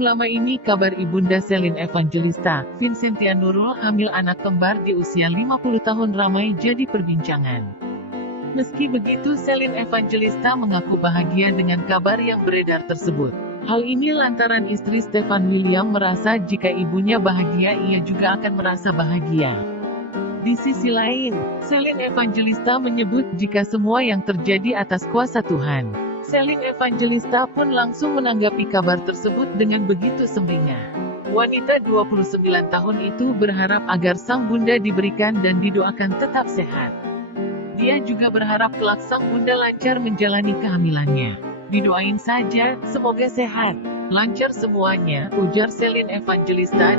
Belum lama ini kabar ibunda Celine Evangelista, Vincentia Nurul hamil anak kembar di usia 50 tahun ramai jadi perbincangan. Meski begitu Celine Evangelista mengaku bahagia dengan kabar yang beredar tersebut. Hal ini lantaran istri Stefan William merasa jika ibunya bahagia ia juga akan merasa bahagia. Di sisi lain, Celine Evangelista menyebut jika semua yang terjadi atas kuasa Tuhan. Celine Evangelista pun langsung menanggapi kabar tersebut dengan begitu sumringah. Wanita 29 tahun itu berharap agar sang bunda diberikan dan didoakan tetap sehat. Dia juga berharap kelak sang bunda lancar menjalani kehamilannya. Didoain saja, semoga sehat, lancar semuanya, ujar Celine Evangelista.